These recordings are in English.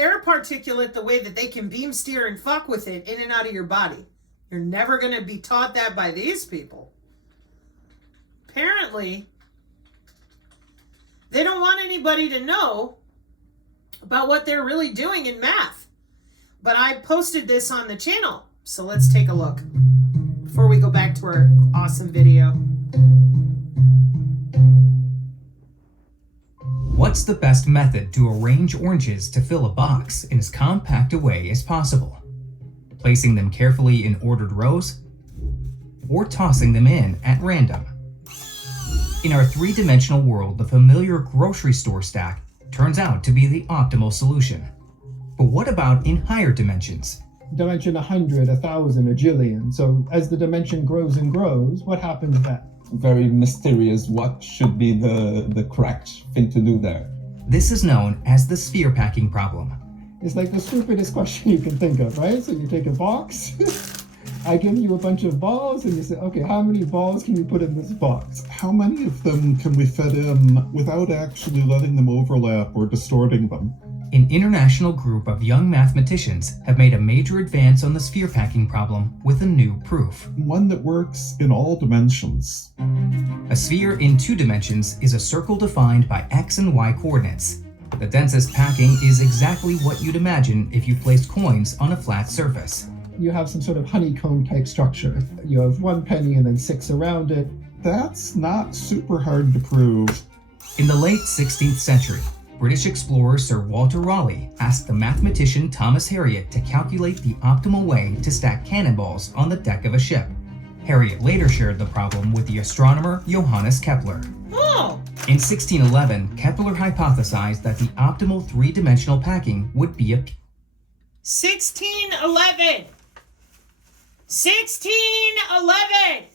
air particulate the way that they can beam steer and fuck with it in and out of your body. You're never going to be taught that by these people. Apparently, they don't want anybody to know about what they're really doing in math. But I posted this on the channel, so let's take a look before we go back to our awesome video. What's the best method to arrange oranges to fill a box in as compact a way as possible? Placing them carefully in ordered rows, or tossing them in at random? In our three-dimensional world, the familiar grocery store stack turns out to be the optimal solution. But what about in higher dimensions? Dimension 100, 1,000, a jillion. So as the dimension grows and grows, what happens then? Very mysterious. What should be the correct thing to do there? This is known as the sphere packing problem. It's like the stupidest question you can think of, right? So you take a box, I give you a bunch of balls, and you say, okay, how many balls can you put in this box? How many of them can we fit in without actually letting them overlap or distorting them? An international group of young mathematicians have made a major advance on the sphere packing problem with a new proof. One that works in all dimensions. A sphere in 2 dimensions is a circle defined by x and y coordinates. The densest packing is exactly what you'd imagine if you placed coins on a flat surface. You have some sort of honeycomb type structure. You have 1 penny and then 6 around it. That's not super hard to prove. In the late 16th century, British explorer Sir Walter Raleigh asked the mathematician Thomas Harriot to calculate the optimal way to stack cannonballs on the deck of a ship. Harriot later shared the problem with the astronomer Johannes Kepler. Oh! In 1611, Kepler hypothesized that the optimal 3-dimensional packing would be a 1611! 1611!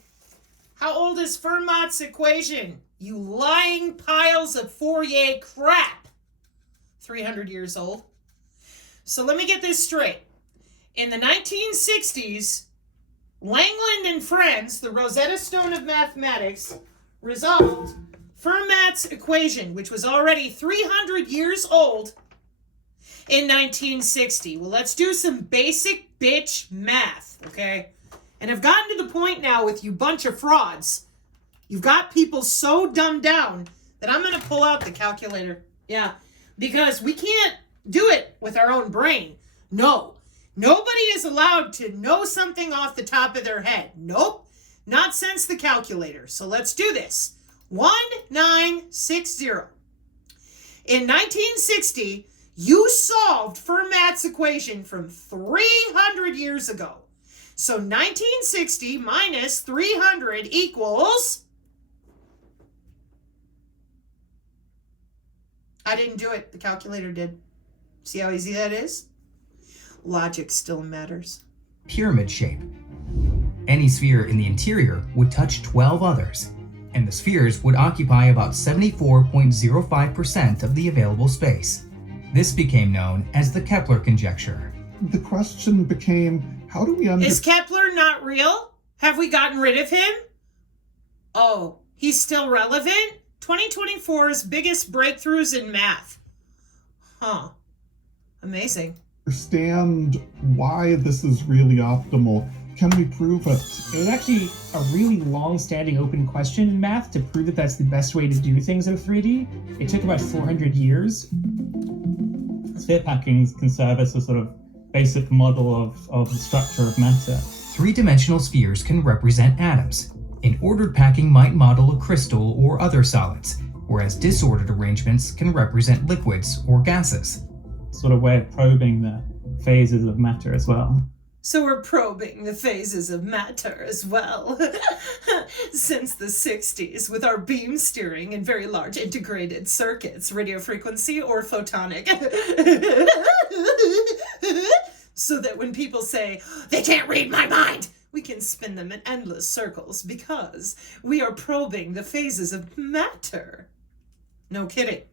How old is Fermat's equation? You lying piles of Fourier crap! 300 years old. So let me get this straight. In the 1960s, Langland and friends, the Rosetta Stone of mathematics, resolved Fermat's equation, which was already 300 years old, in 1960. Well, let's do some basic bitch math, okay? And I've gotten to the point now with you bunch of frauds. You've got people so dumbed down that I'm going to pull out the calculator. Yeah, because we can't do it with our own brain. No, nobody is allowed to know something off the top of their head. Nope, not since the calculator. So let's do this. 1960. In 1960, you solved Fermat's equation from 300 years ago. So 1960 minus 300 equals... I didn't do it. The calculator did. See how easy that is? Logic still matters. pyramid shape. Any sphere in the interior would touch 12 others, and the spheres would occupy about 74.05% of the available space. This became known as the Kepler conjecture. The question became, how do we Is Kepler not real? Have we gotten rid of him? Oh, he's still relevant? 2024's biggest breakthroughs in math. Huh. Amazing. understand why this is really optimal? Can we prove it? It was actually a really long-standing open question in math to prove that that's the best way to do things in 3D. It took about 400 years. Sphere packing can serve as a sort of basic model of the structure of matter. Three-dimensional spheres can represent atoms. An ordered packing might model a crystal or other solids, whereas disordered arrangements can represent liquids or gases. Sort of way of probing the phases of matter as well. So we're probing the phases of matter as well. Since the 60s, with our beam steering and very large integrated circuits, radio frequency or photonic. So that when people say, they can't read my mind, we can spin them in endless circles because we are probing the phases of matter. No kidding.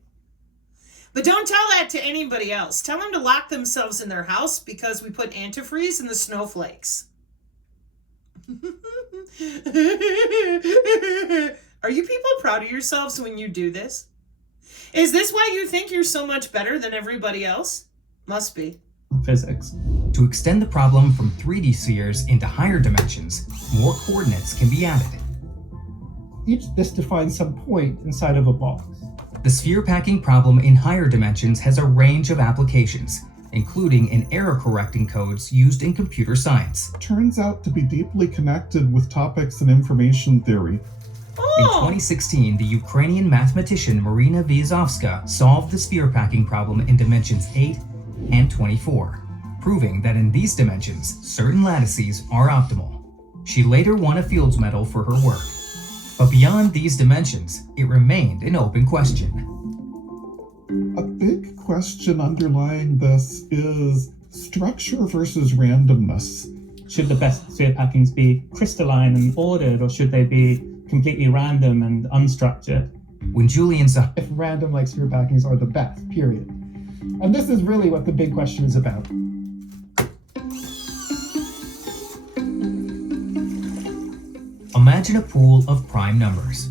But don't tell that to anybody else. Tell them to lock themselves in their house because we put antifreeze in the snowflakes. Are you people proud of yourselves when you do this? Is this why you think you're so much better than everybody else? Must be. Physics. To extend the problem from 3D spheres into higher dimensions, more coordinates can be added. This defines some point inside of a box. The sphere packing problem in higher dimensions has a range of applications, including in error-correcting codes used in computer science. Turns out to be deeply connected with topics in information theory. In 2016, the Ukrainian mathematician Marina Vyazovska solved the sphere packing problem in dimensions 8 and 24, proving that in these dimensions, certain lattices are optimal. She later won a Fields Medal for her work. But beyond these dimensions, it remained an open question. A big question underlying this is structure versus randomness. Should the best sphere packings be crystalline and ordered, or should they be completely random and unstructured? When Julian saw If random like sphere packings are the best, period. And this is really what the big question is about. Imagine a pool of prime numbers,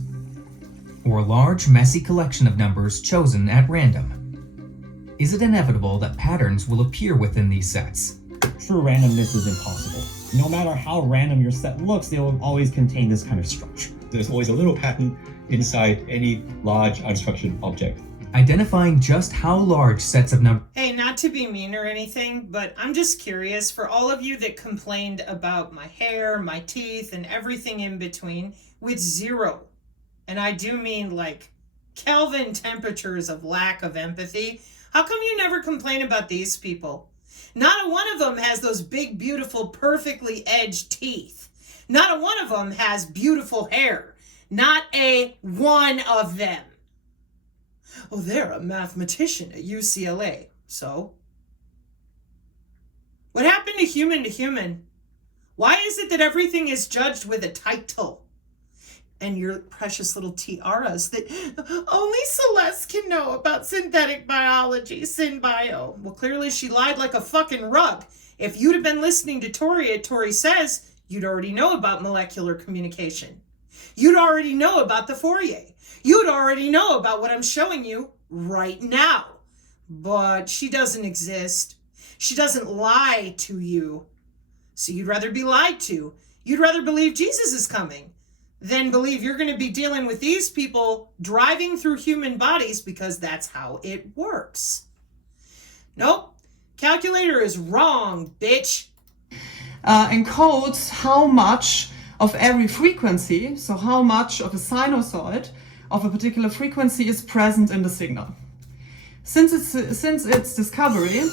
or a large, messy collection of numbers chosen at random. Is it inevitable that patterns will appear within these sets? True randomness is impossible. No matter how random your set looks, they will always contain this kind of structure. There's always a little pattern inside any large unstructured object. Identifying just how large sets of numbers Hey, not to be mean or anything, but I'm just curious for all of you that complained about my hair, my teeth, and everything in between with zero. And I do mean like Kelvin temperatures of lack of empathy. How come you never complain about these people? Not a one of them has those big, beautiful, perfectly edged teeth. Not a one of them has beautiful hair. Not a one of them. Oh, they're a mathematician at UCLA. So? What happened to human? Why is it that everything is judged with a title? And your precious little tiaras that only Celeste can know about synthetic biology, synbio. Well, clearly she lied like a fucking rug. If you'd have been listening to Tori at Tori Says, you'd already know about molecular communication. You'd already know about the Fourier. You'd already know about what I'm showing you right now. But she doesn't exist. She doesn't lie to you. So you'd rather be lied to. You'd rather believe Jesus is coming than believe you're going to be dealing with these people driving through human bodies because that's how it works. Nope. Calculator is wrong, bitch. Encodes how much of every frequency, so how much of a sinusoid of a particular frequency is present in the signal. Since its discovery,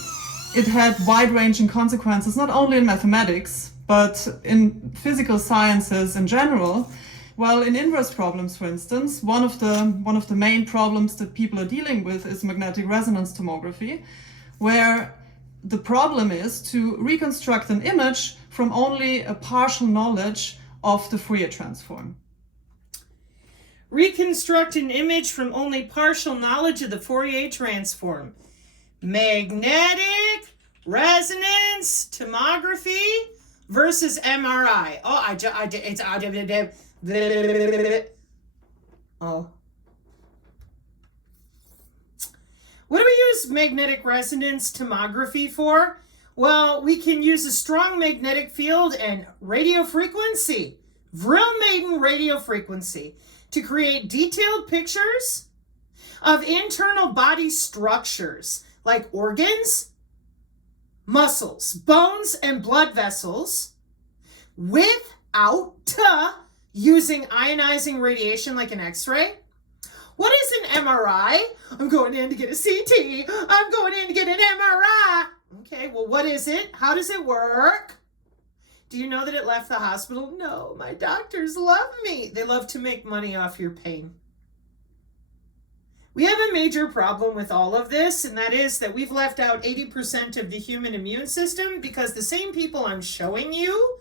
it had wide-ranging consequences not only in mathematics, but in physical sciences in general. Well, in inverse problems, for instance, one of the main problems that people are dealing with is magnetic resonance tomography, where the problem is to reconstruct an image from only a partial knowledge of the Fourier transform. Reconstruct an image from only partial knowledge of the Fourier transform. Magnetic resonance tomography versus MRI. What do we use magnetic resonance tomography for? Well, we can use a strong magnetic field and radio frequency, Vril Maiden radio frequency, to create detailed pictures of internal body structures like organs, muscles, bones, and blood vessels without using ionizing radiation like an X-ray. What is an MRI? I'm going in to get a CT. I'm going in to get an MRI. Okay, well, what is it? How does it work? Do you know that it left the hospital? No, my doctors love me. They love to make money off your pain. We have a major problem with all of this, and that is that we've left out 80% of the human immune system because the same people I'm showing you,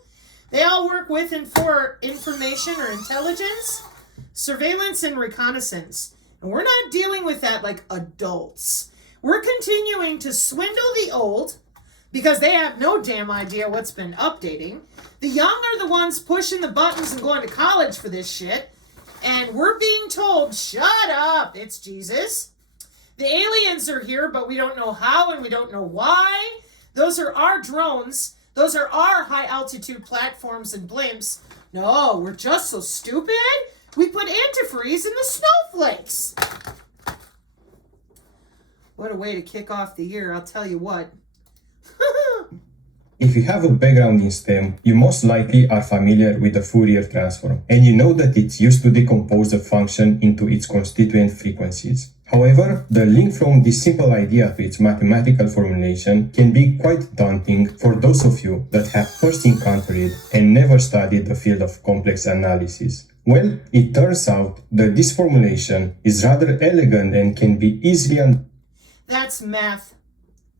they all work with and for information or intelligence, surveillance, and reconnaissance. And we're not dealing with that like adults. We're continuing to swindle the old because they have no damn idea what's been updating. The young are the ones pushing the buttons and going to college for this shit. And we're being told, shut up, it's Jesus. The aliens are here, but we don't know how and we don't know why. Those are our drones. Those are our high-altitude platforms and blimps. No, we're just so stupid. We put antifreeze in the snowflakes. What a way to kick off the year, I'll tell you what. If you have a background in STEM, you most likely are familiar with the Fourier transform, and you know that it's used to decompose a function into its constituent frequencies. However, the link from this simple idea to its mathematical formulation can be quite daunting for those of you that have first encountered it and never studied the field of complex analysis. Well, it turns out that this formulation is rather elegant and can be easily That's math.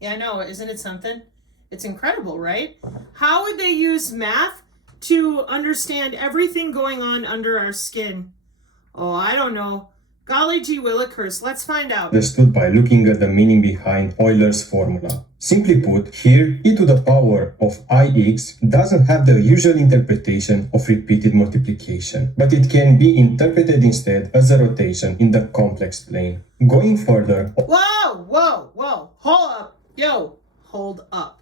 Yeah, I know, isn't it something? It's incredible, right? How would they use math to understand everything going on under our skin? Oh, I don't know. Golly gee willikers, let's find out. understood by looking at the meaning behind Euler's formula. Simply put, here e to the power of ix doesn't have the usual interpretation of repeated multiplication, but it can be interpreted instead as a rotation in the complex plane. Going further, Whoa, whoa, whoa, hold up. Yo, hold up.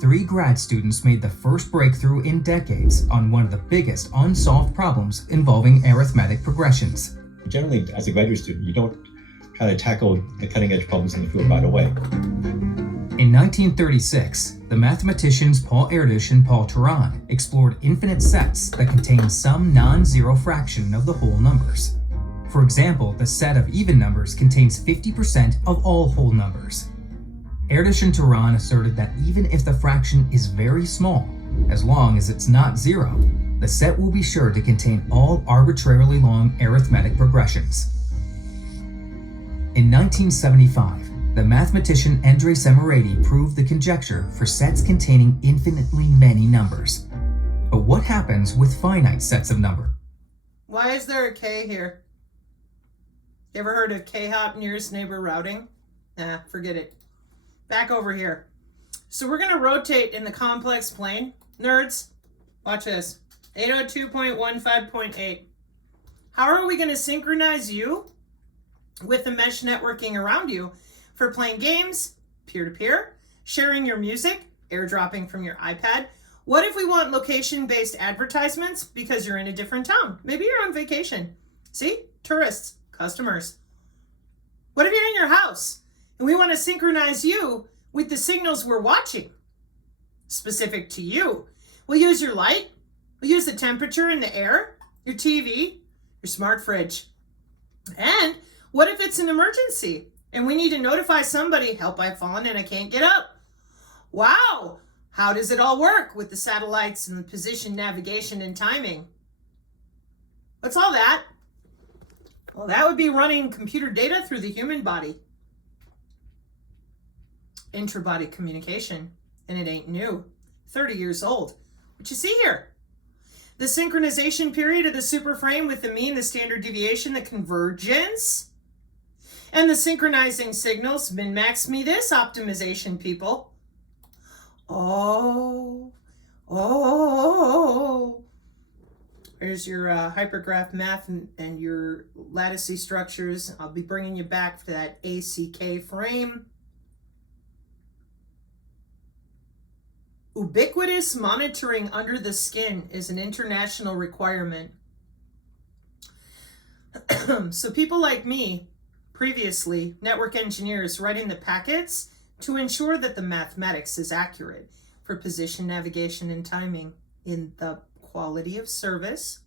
3 grad students made the first breakthrough in decades on one of the biggest unsolved problems involving arithmetic progressions. Generally, as a graduate student, you don't try to tackle the cutting-edge problems in the field right away. In 1936, the mathematicians Paul Erdős and Paul Turan explored infinite sets that contain some non-zero fraction of the whole numbers. For example, the set of even numbers contains 50% of all whole numbers. Erdős and Turan asserted that even if the fraction is very small, as long as it's not zero, the set will be sure to contain all arbitrarily long arithmetic progressions. In 1975, the mathematician Andrei Semerady proved the conjecture for sets containing infinitely many numbers. But what happens with finite sets of number? Why is there a K here? You ever heard of K-hop nearest neighbor routing? Nah, forget it. Back over here. So we're going to rotate in the complex plane. Nerds, watch this. 802.15.8. How are we going to synchronize you with the mesh networking around you for playing games, peer-to-peer, sharing your music, airdropping from your iPad? What if we want location-based advertisements because you're in a different town? Maybe you're on vacation. See? Tourists, customers. What if you're in your house and we want to synchronize you with the signals we're watching? Specific to you. We'll use your light. We'll use the temperature in the air, your TV, your smart fridge. And what if it's an emergency and we need to notify somebody, help, I've fallen and I can't get up? Wow, how does it all work with the satellites and the position, navigation, and timing? What's all that? Well, that would be running computer data through the human body. Intra-body communication, and it ain't new. 30 years old. What you see here? The synchronization period of the superframe with the mean, the standard deviation, the convergence, and the synchronizing signals. Min-max me this optimization, people. Oh. There's your hypergraph math and your lattice structures. I'll be bringing you back to that ACK frame. Ubiquitous monitoring under the skin is an international requirement. So people like me, previously network engineers, writing the packets to ensure that the mathematics is accurate for position, navigation, and timing in the quality of service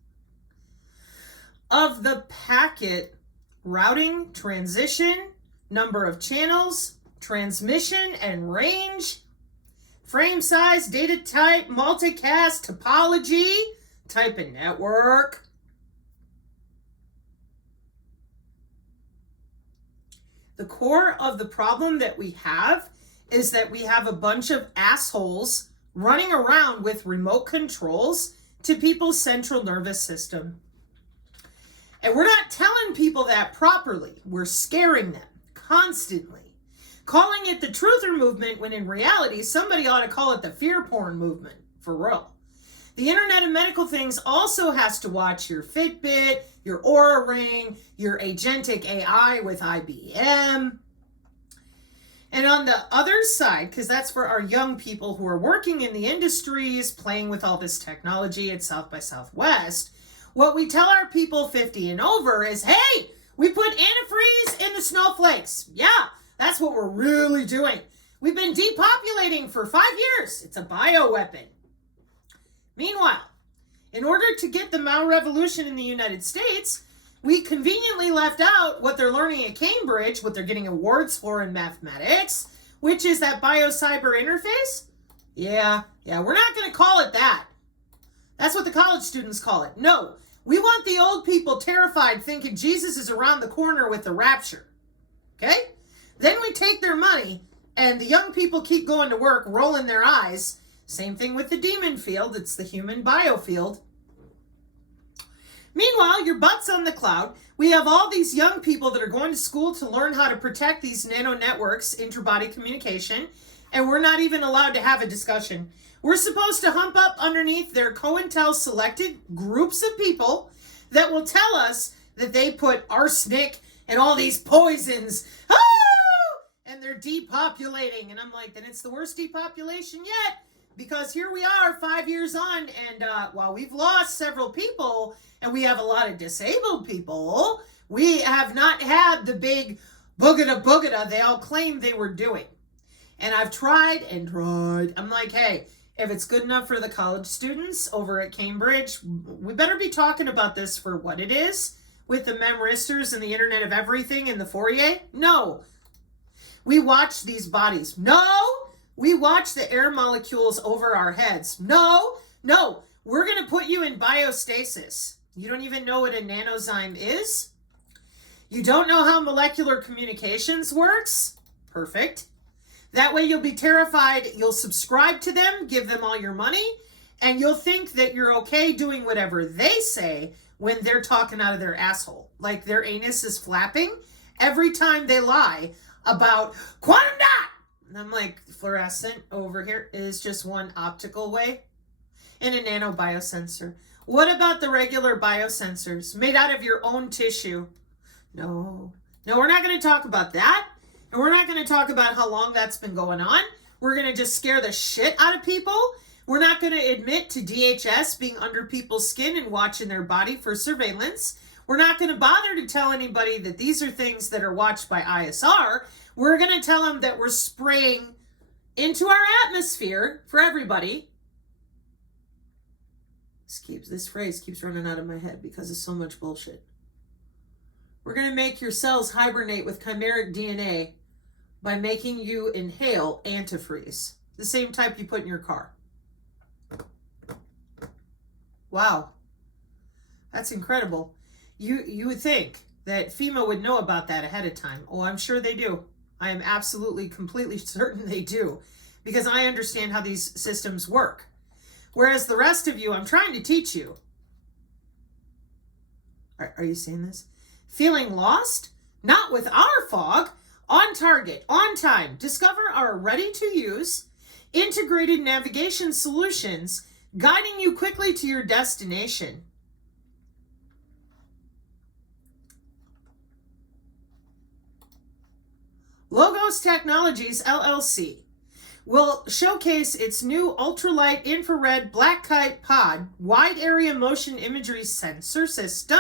of the packet, routing, transition, number of channels, transmission and range, frame size, data type, multicast, topology, type of network. The core of the problem that we have is that we have a bunch of assholes running around with remote controls to people's central nervous system. And we're not telling people that properly. We're scaring them constantly, calling it the truther movement when in reality somebody ought to call it the fear porn movement, for real. The Internet of Medical Things also has to watch your Fitbit, your Oura Ring, your agentic AI with IBM. And on the other side, because that's for our young people who are working in the industries, playing with all this technology at South by Southwest, what we tell our people 50 and over is, hey, we put antifreeze in the snowflakes. Yeah, that's what we're really doing. We've been depopulating for 5 years. It's a bioweapon. Meanwhile, in order to get the Mao Revolution in the United States, we conveniently left out what they're learning at Cambridge, what they're getting awards for in mathematics, which is that bio-cyber interface. Yeah, we're not going to call it that. That's what the college students call it. No, we want the old people terrified thinking Jesus is around the corner with the rapture. Okay? Then we take their money and the young people keep going to work, rolling their eyes. Same thing with the demon field. It's the human biofield. Meanwhile, your butt's on the cloud. We have all these young people that are going to school to learn how to protect these nano networks, interbody communication, and we're not even allowed to have a discussion. We're supposed to hump up underneath their COINTEL selected groups of people that will tell us that they put arsenic and all these poisons. And they're depopulating. And I'm like, then it's the worst depopulation yet. Because here we are 5 years on, and while we've lost several people, and we have a lot of disabled people, we have not had the big boogada they all claimed they were doing. And I've tried and tried. I'm like, hey, if it's good enough for the college students over at Cambridge, we better be talking about this for what it is, with the memristors and the Internet of Everything in the foyer. No. We watch these bodies. No. We watch the air molecules over our heads. No, we're going to put you in biostasis. You don't even know what a nanozyme is? You don't know how molecular communications works? Perfect. That way you'll be terrified. You'll subscribe to them, give them all your money, and you'll think that you're okay doing whatever they say when they're talking out of their asshole. Like their anus is flapping every time they lie about quantum dot. And I'm like, fluorescent over here is just one optical way in a nano biosensor. What about the regular biosensors made out of your own tissue? No, we're not going to talk about that. And we're not going to talk about how long that's been going on. We're going to just scare the shit out of people. We're not going to admit to DHS being under people's skin and watching their body for surveillance. We're not going to bother to tell anybody that these are things that are watched by ISR. We're going to tell them that we're spraying into our atmosphere for everybody. This phrase keeps running out of my head because of so much bullshit. We're going to make your cells hibernate with chimeric DNA by making you inhale antifreeze, the same type you put in your car. Wow. That's incredible. You would think that FEMA would know about that ahead of time. Oh, I'm sure they do. I am absolutely, completely certain they do, because I understand how these systems work. Whereas the rest of you, I'm trying to teach you. Are you seeing this? Feeling lost? Not with our fog. On target, on time. Discover our ready-to-use, integrated navigation solutions, guiding you quickly to your destination. Logos Technologies, LLC, will showcase its new ultralight infrared black kite pod wide area motion imagery sensor system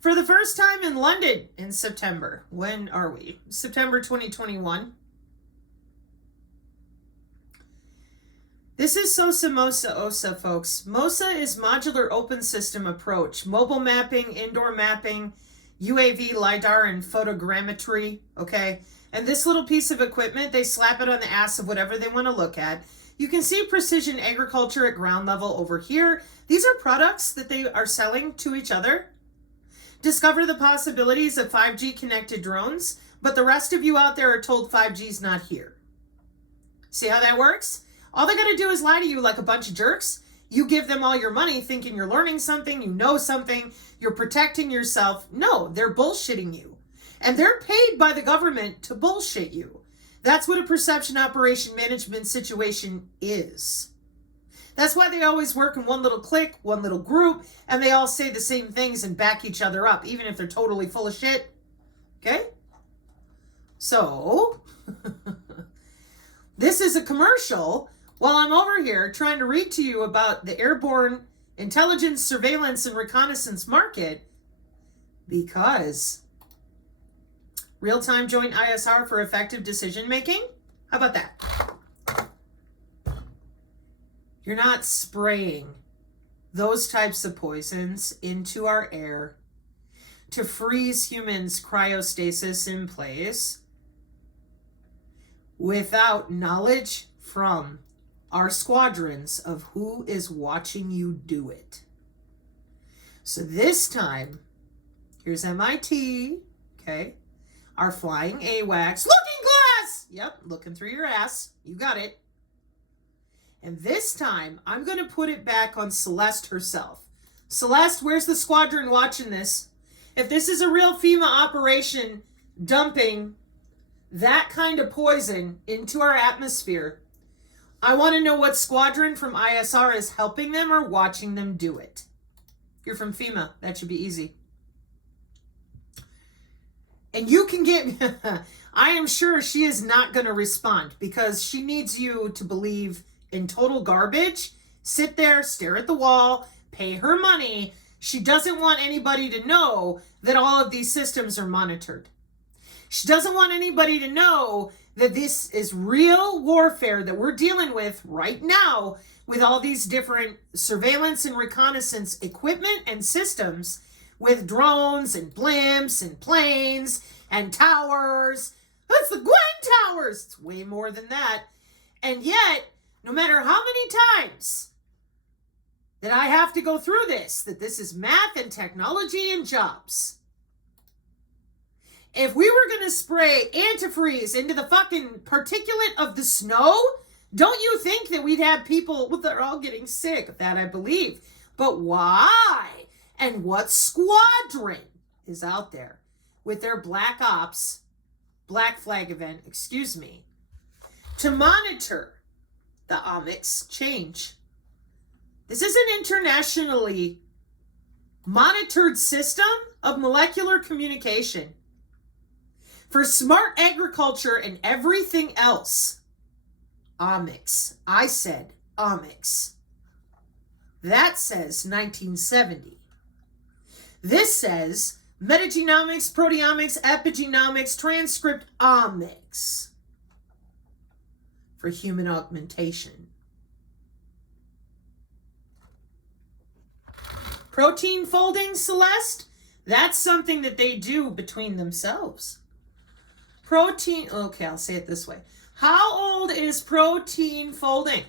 for the first time in London in September. When are we? September 2021. This is SOSA MOSA OSA, folks. MOSA is modular open system approach, mobile mapping, indoor mapping, UAV, LiDAR, and photogrammetry, okay? And this little piece of equipment, they slap it on the ass of whatever they want to look at. You can see precision agriculture at ground level over here. These are products that they are selling to each other. Discover the possibilities of 5G connected drones, but the rest of you out there are told 5G is not here. See how that works? All they got to do is lie to you like a bunch of jerks. You give them all your money thinking you're learning something, you know something, you're protecting yourself. No, they're bullshitting you. And they're paid by the government to bullshit you. That's what a perception operation management situation is. That's why they always work in one little clique, one little group, and they all say the same things and back each other up, even if they're totally full of shit. Okay? So, this is a commercial while I'm over here trying to read to you about the airborne intelligence, surveillance, and reconnaissance market, because real-time joint ISR for effective decision making? How about that? You're not spraying those types of poisons into our air to freeze humans' cryostasis in place without knowledge from our squadrons of who is watching you do it. So this time, here's MIT, okay? Our flying AWACS. Looking glass! Yep, looking through your ass. You got it. And this time, I'm going to put it back on Celeste herself. Celeste, where's the squadron watching this? If this is a real FEMA operation dumping that kind of poison into our atmosphere, I want to know what squadron from ISR is helping them or watching them do it. You're from FEMA. That should be easy. And you can get... I am sure she is not going to respond because she needs you to believe in total garbage. Sit there, stare at the wall, pay her money. She doesn't want anybody to know that all of these systems are monitored. She doesn't want anybody to know that this is real warfare that we're dealing with right now with all these different surveillance and reconnaissance equipment and systems with drones and blimps and planes and towers. That's the Gwen Towers. It's way more than that. And yet, no matter how many times that I have to go through this, that this is math and technology and jobs. If we were going to spray antifreeze into the fucking particulate of the snow, don't you think that we'd have people, well, they're all getting sick, that I believe. But why? And what squadron is out there with their Black Ops, Black Flag event, to monitor the omics change? This is an internationally monitored system of molecular communication for smart agriculture and everything else. Omics. I said omics. That says 1970. This says metagenomics, proteomics, epigenomics, transcriptomics for human augmentation. Protein folding, Celeste? That's something that they do between themselves. Protein, okay, I'll say it this way. How old is protein folding?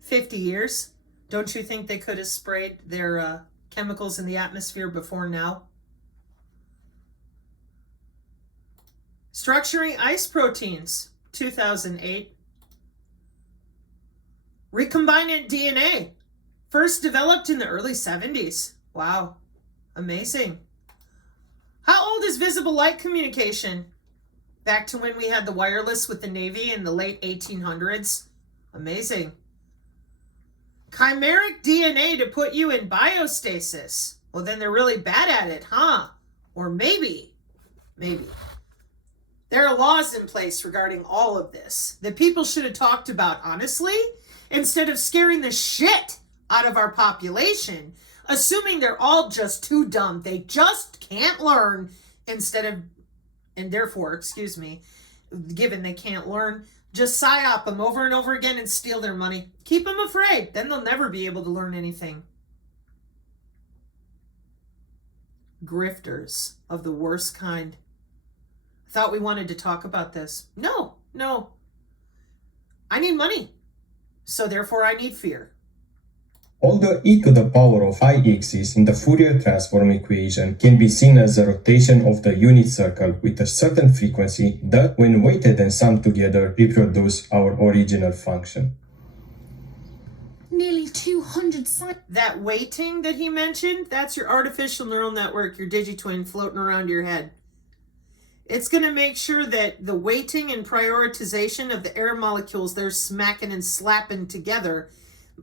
50 years. Don't you think they could have sprayed their chemicals in the atmosphere before now? Structuring ice proteins, 2008. Recombinant DNA, first developed in the early 70s. Wow, amazing. How old is visible light communication? Back to when we had the wireless with the Navy in the late 1800s. Amazing. Chimeric DNA to put you in biostasis. Well, then they're really bad at it, huh? Or maybe. There are laws in place regarding all of this that people should have talked about honestly, instead of scaring the shit out of our population, assuming they're all just too dumb. They just can't learn and therefore, given they can't learn, just psyop them over and over again and steal their money. Keep them afraid. Then they'll never be able to learn anything. Grifters of the worst kind. I thought we wanted to talk about this. No. I need money. So therefore I need fear. Although e to the power of i-axis in the Fourier transform equation can be seen as a rotation of the unit circle with a certain frequency that, when weighted and summed together, reproduce our original function. Nearly 200 That weighting that he mentioned, that's your artificial neural network, your digitwin floating around your head. It's going to make sure that the weighting and prioritization of the air molecules they're smacking and slapping together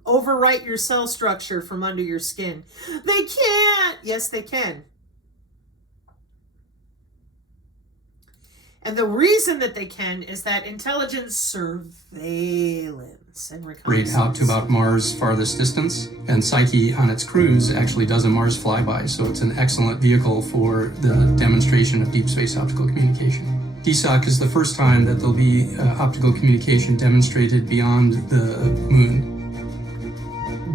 overwrite your cell structure from under your skin. They can't! Yes, they can. And the reason that they can is that intelligence surveillance and reconnaissance. Out to about Mars' farthest distance, and Psyche on its cruise actually does a Mars flyby, so it's an excellent vehicle for the demonstration of deep space optical communication. DSOC is the first time that there'll be optical communication demonstrated beyond the moon.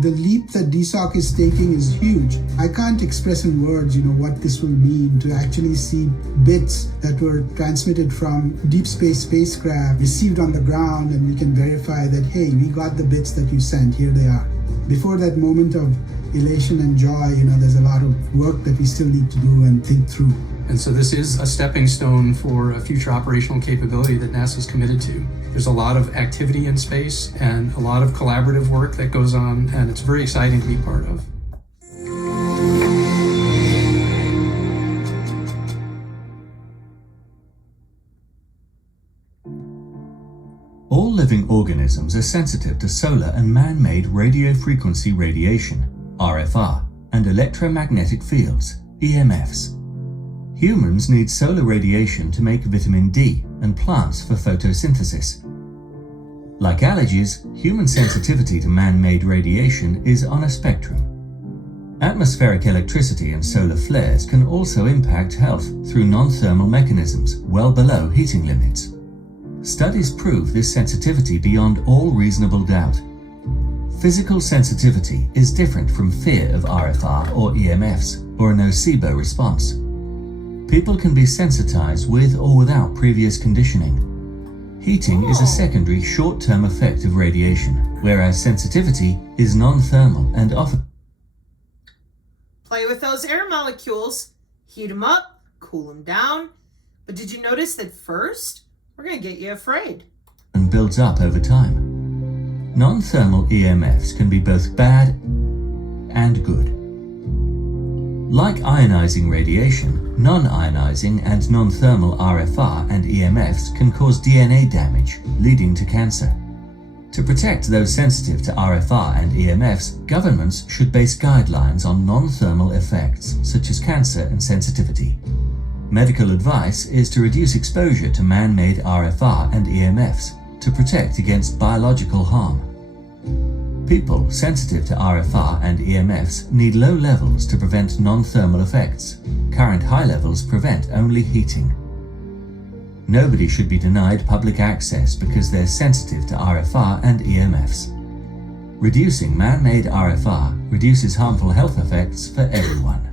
The leap that DSOC is taking is huge. I can't express in words, what this will mean to actually see bits that were transmitted from deep space spacecraft received on the ground, and we can verify that, hey, we got the bits that you sent, here they are. Before that moment of elation and joy, there's a lot of work that we still need to do and think through. And so this is a stepping stone for a future operational capability that NASA's committed to. There's a lot of activity in space and a lot of collaborative work that goes on, and it's very exciting to be part of. All living organisms are sensitive to solar and man-made radio frequency radiation, RFR, and electromagnetic fields, EMFs. Humans need solar radiation to make vitamin D and plants for photosynthesis. Like allergies, human sensitivity to man-made radiation is on a spectrum. Atmospheric electricity and solar flares can also impact health through non-thermal mechanisms well below heating limits. Studies prove this sensitivity beyond all reasonable doubt. Physical sensitivity is different from fear of RFR or EMFs or a nocebo response. People can be sensitized with or without previous conditioning. Heating is a secondary short-term effect of radiation, whereas sensitivity is non-thermal and often... Play with those air molecules, heat them up, cool them down. But did you notice that first, we're going to get you afraid? ...and builds up over time. Non-thermal EMFs can be both bad and good. Like ionizing radiation, non-ionizing and non-thermal RFR and EMFs can cause DNA damage, leading to cancer. To protect those sensitive to RFR and EMFs, governments should base guidelines on non-thermal effects, such as cancer and sensitivity. Medical advice is to reduce exposure to man-made RFR and EMFs to protect against biological harm. People sensitive to RFR and EMFs need low levels to prevent non-thermal effects. Current high levels prevent only heating. Nobody should be denied public access because they're sensitive to RFR and EMFs. Reducing man-made RFR reduces harmful health effects for everyone.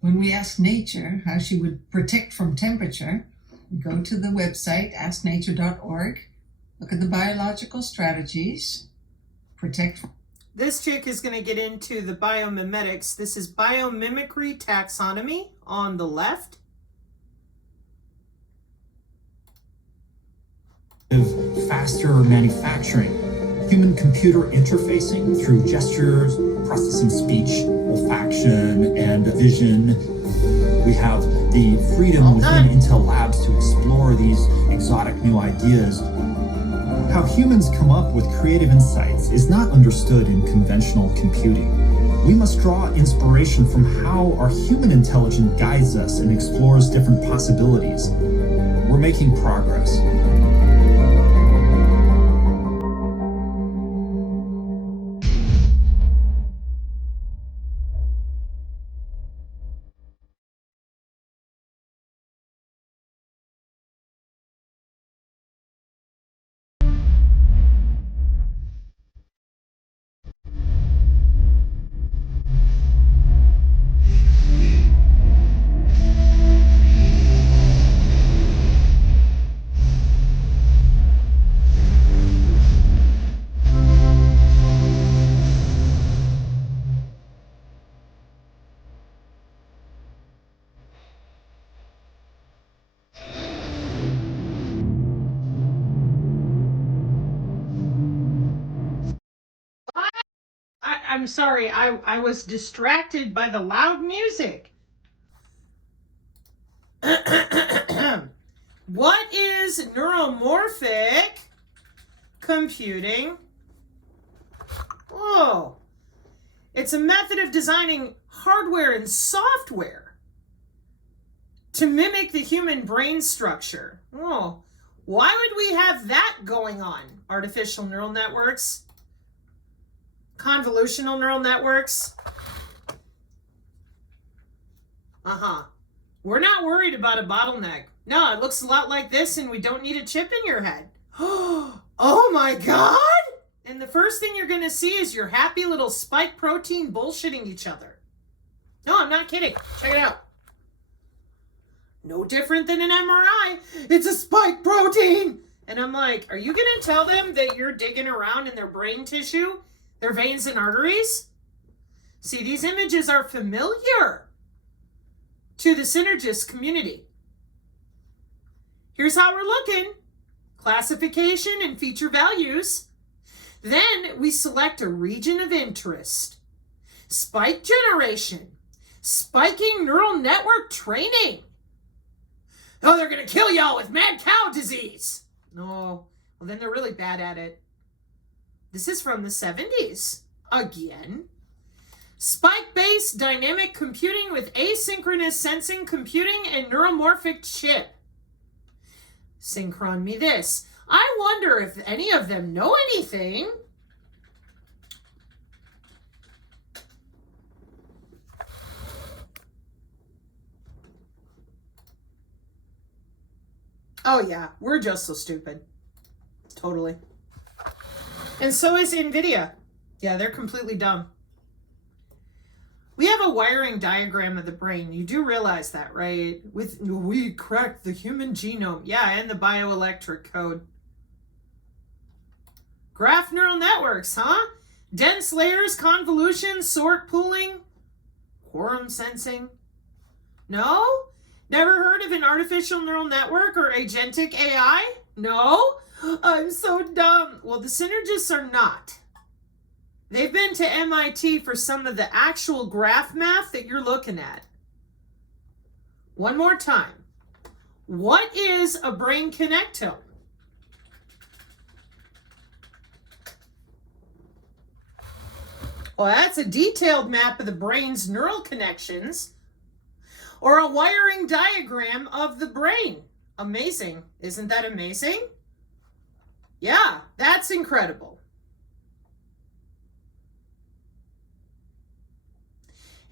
When we asked nature how she would protect from temperature, we go to the website asknature.org, look at the biological strategies, protect. This chick is going to get into the biomimetics. This is biomimicry taxonomy on the left. Faster manufacturing, human-computer interfacing through gestures, processing speech, olfaction, and vision. We have the freedom within Intel Labs to explore these exotic new ideas. How humans come up with creative insights is not understood in conventional computing. We must draw inspiration from how our human intelligence guides us and explores different possibilities. We're making progress. I'm sorry. I was distracted by the loud music. What is neuromorphic computing? Oh, it's a method of designing hardware and software to mimic the human brain structure. Oh, why would we have that going on? Artificial neural networks? Convolutional neural networks? We're not worried about a bottleneck. No, it looks a lot like this and we don't need a chip in your head. Oh my God! And the first thing you're going to see is your happy little spike protein bullshitting each other. No, I'm not kidding. Check it out. No different than an MRI. It's a spike protein. And I'm like, are you going to tell them that you're digging around in their brain tissue, their veins and arteries? See, these images are familiar to the synergist community. Here's how we're looking. Classification and feature values. Then we select a region of interest. Spike generation. Spiking neural network training. Oh, they're going to kill y'all with mad cow disease. No, well then they're really bad at it. This is from the 70s. Again. Spike-based dynamic computing with asynchronous sensing computing and neuromorphic chip. Synchron me this. I wonder if any of them know anything. Oh yeah, we're just so stupid. Totally. And so is NVIDIA. Yeah, they're completely dumb. We have a wiring diagram of the brain. You do realize that, right? We cracked the human genome. Yeah, and the bioelectric code. Graph neural networks, huh? Dense layers, convolution, sort pooling, quorum sensing. No? Never heard of an artificial neural network or agentic AI? No? I'm so dumb. Well, the synergists are not. They've been to MIT for some of the actual graph math that you're looking at. One more time. What is a brain connectome? Well, that's a detailed map of the brain's neural connections or a wiring diagram of the brain. Amazing. Isn't that amazing? Yeah, that's incredible.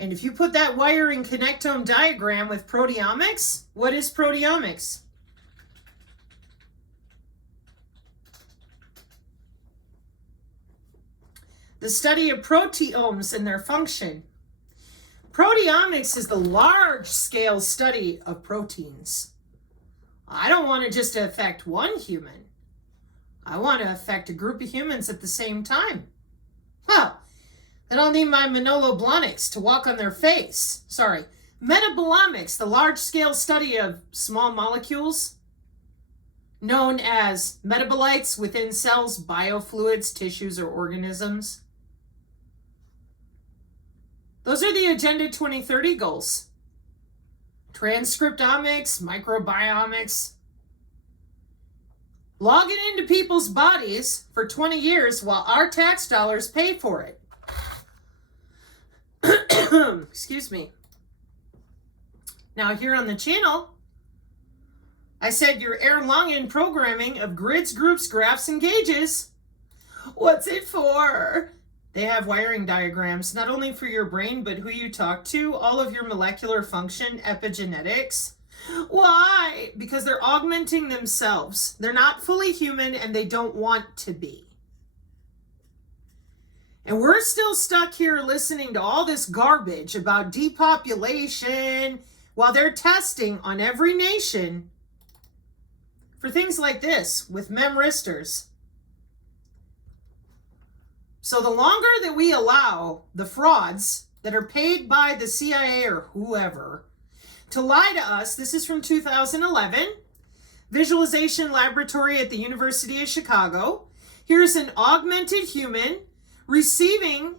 And if you put that wiring connectome diagram with proteomics, what is proteomics? The study of proteomes and their function. Proteomics is the large-scale study of proteins. I don't want to just affect one human. I want to affect a group of humans at the same time. Huh. Then I'll need my Manolo-Blahniks to walk on their face. Sorry. Metabolomics, the large-scale study of small molecules, known as metabolites within cells, biofluids, tissues, or organisms. Those are the Agenda 2030 goals. Transcriptomics, microbiomics. Log it into people's bodies for 20 years while our tax dollars pay for it. Excuse me. Now here on the channel, I said your Erlangen programming of grids, groups, graphs, and gauges. What's it for? They have wiring diagrams, not only for your brain, but who you talk to, all of your molecular function, epigenetics. Why? Because they're augmenting themselves. They're not fully human and they don't want to be. And we're still stuck here listening to all this garbage about depopulation while they're testing on every nation for things like this with memristors. So the longer that we allow the frauds that are paid by the CIA or whoever to lie to us, this is from 2011, Visualization Laboratory at the University of Chicago. Here's an augmented human receiving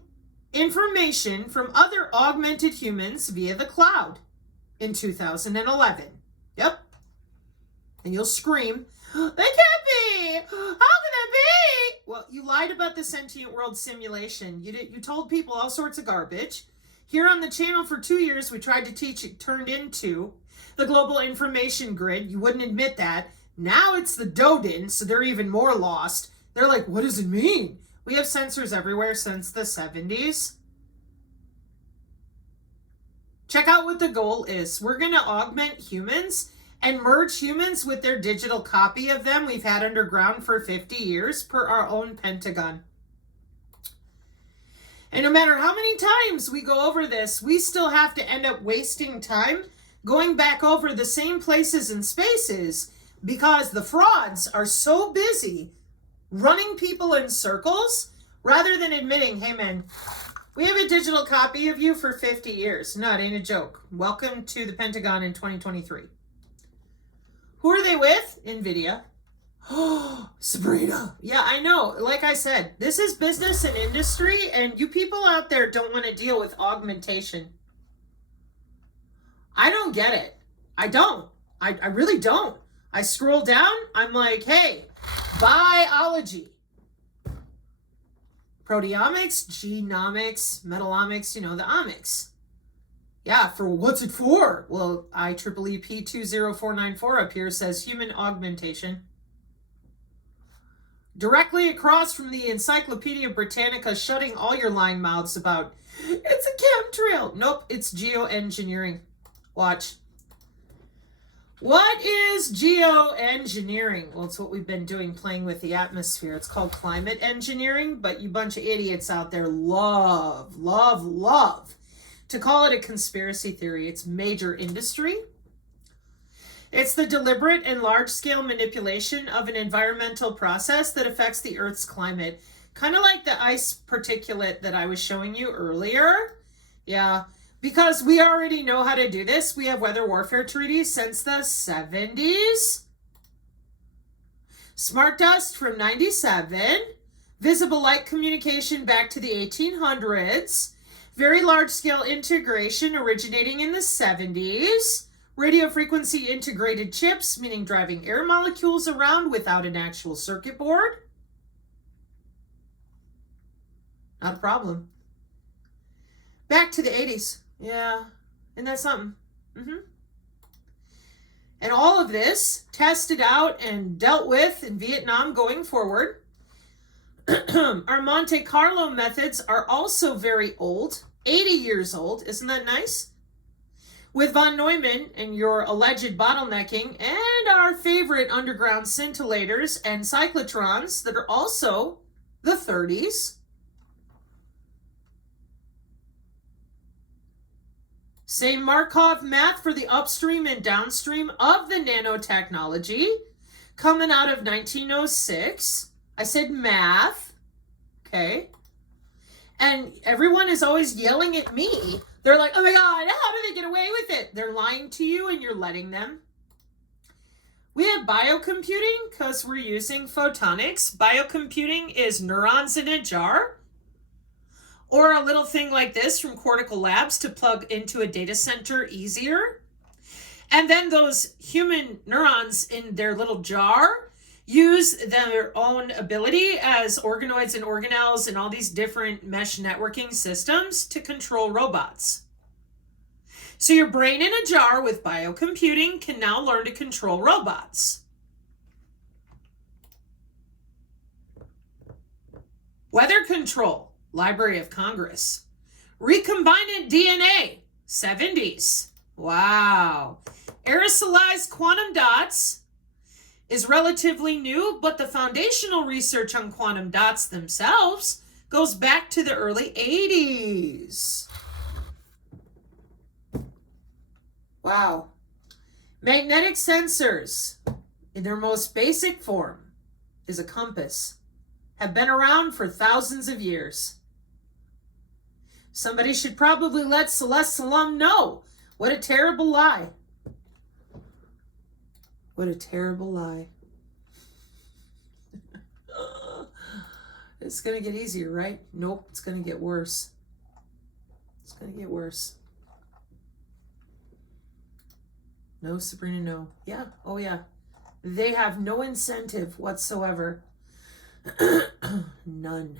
information from other augmented humans via the cloud in 2011. Yep. And you'll scream, they can't be! How can it be? Well, you lied about the sentient world simulation. You told people all sorts of garbage. Here on the channel for 2 years, we tried to teach it turned into the global information grid. You wouldn't admit that. Now it's the Dodin, so they're even more lost. They're like, what does it mean? We have sensors everywhere since the 70s. Check out what the goal is. We're going to augment humans and merge humans with their digital copy of them we've had underground for 50 years per our own Pentagon. And no matter how many times we go over this, we still have to end up wasting time going back over the same places and spaces because the frauds are so busy running people in circles rather than admitting, hey man, we have a digital copy of you for 50 years. No, it ain't a joke. Welcome to the Pentagon in 2023. Who are they with? NVIDIA. Oh, Sabrina. Yeah, I know. Like I said, this is business and industry, and you people out there don't want to deal with augmentation. I don't get it. I don't. I really don't. I scroll down, I'm like, hey, biology. Proteomics, genomics, metalomics, you know, the omics. Yeah, for what's it for? Well, IEEE P20494 up here says human augmentation. Directly across from the Encyclopedia Britannica shutting all your lying mouths about, it's a chemtrail. Nope, it's geoengineering. Watch. What is geoengineering? Well, it's what we've been doing, playing with the atmosphere. It's called climate engineering, but you bunch of idiots out there love to call it a conspiracy theory. It's major industry. It's the deliberate and large-scale manipulation of an environmental process that affects the Earth's climate. Kind of like the ice particulate that I was showing you earlier. Yeah. Because we already know how to do this. We have weather warfare treaties since the 70s. Smart dust from 97. Visible light communication back to the 1800s. Very large-scale integration originating in the 70s. Radio frequency integrated chips, meaning driving air molecules around without an actual circuit board. Not a problem. Back to the 80s. Yeah, isn't that something? And all of this tested out and dealt with in Vietnam going forward. Our Monte Carlo methods are also very old, 80 years old. Isn't that nice? With von Neumann and your alleged bottlenecking and our favorite underground scintillators and cyclotrons that are also the 30s. Same Markov math for the upstream and downstream of the nanotechnology coming out of 1906. I said math, okay? And everyone is always yelling at me. They're like, oh my God, how do they get away with it? They're lying to you and you're letting them. We have biocomputing because we're using photonics. Biocomputing is neurons in a jar. Or a little thing like this from Cortical Labs to plug into a data center easier. And then those human neurons in their little jar use their own ability as organoids and organelles and all these different mesh networking systems to control robots. So your brain in a jar with biocomputing can now learn to control robots. Weather control. Library of Congress. Recombinant DNA, 70s. Wow. Aerosolized quantum dots is relatively new, but the foundational research on quantum dots themselves goes back to the early 80s. Wow. Magnetic sensors, in their most basic form, is a compass, have been around for thousands of years. Somebody should probably let Celeste Salam know. What a terrible lie. What a terrible lie. It's going to get easier, right? Nope, it's going to get worse. gonna get worse. No, Sabrina, no. Yeah, oh yeah. They have no incentive whatsoever. None.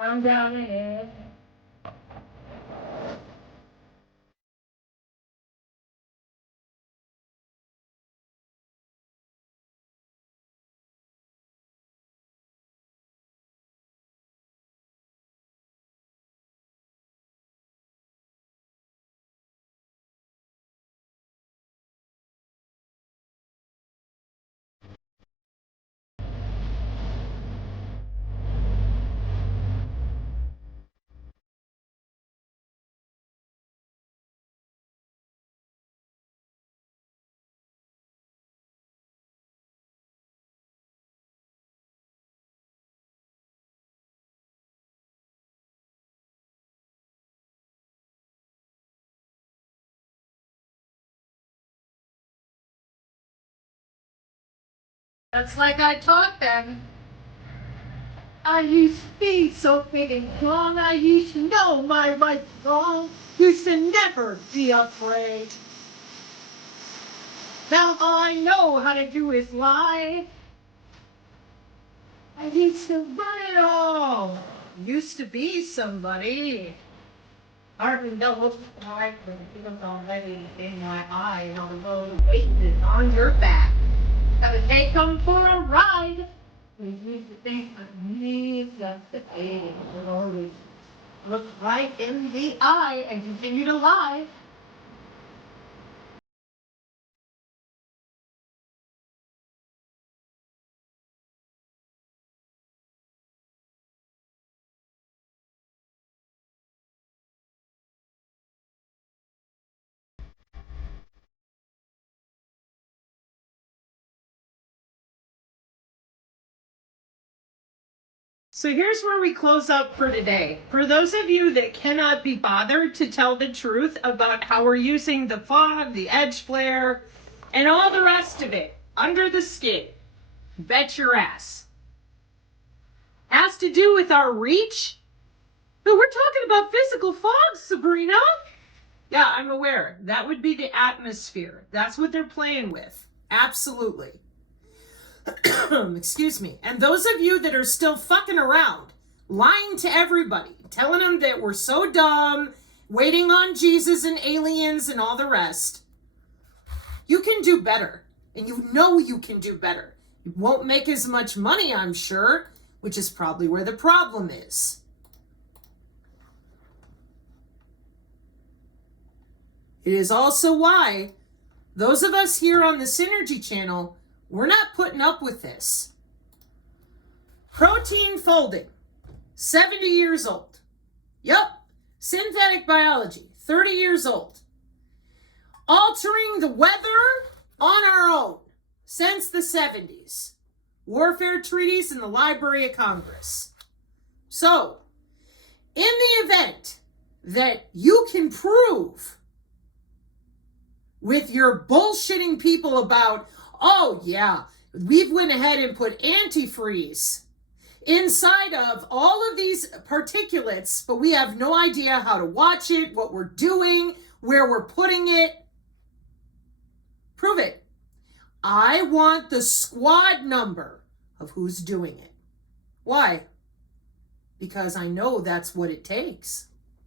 I'm down ahead. That's like I taught them. I used to be so big and strong. I used to know my right and wrong. Used to never be afraid. Now all I know how to do is lie. I used to run it all. Used to be somebody. Hardly know what's right when it feels already in my eye. On the road, wasted on your back. Gotta take them for a ride. We used to think of me just the age would always look right in the eye and continue to lie. So here's where we close up for today. For those of you that cannot be bothered to tell the truth about how we're using the fog, the edge flare, and all the rest of it under the skin, bet your ass. Has to do with our reach? But we're talking about physical fog, Sabrina. Yeah, I'm aware. That would be the atmosphere. That's what they're playing with. Absolutely. Excuse me. And those of you that are still fucking around, lying to everybody, telling them that we're so dumb, waiting on Jesus and aliens and all the rest, you can do better. And you know you can do better. You won't make as much money, I'm sure, which is probably where the problem is. It is also why those of us here on the Synergy channel, we're not putting up with this. Protein folding, 70 years old. Yup, synthetic biology, 30 years old. Altering the weather on our own since the 70s. Warfare treaties in the Library of Congress. So, in the event that you can prove with your bullshitting people about, oh yeah, we've went ahead and put antifreeze inside of all of these particulates, but we have no idea how to watch it, what we're doing, where we're putting it. Prove it. I want the squad number of who's doing it. Why? Because I know that's what it takes.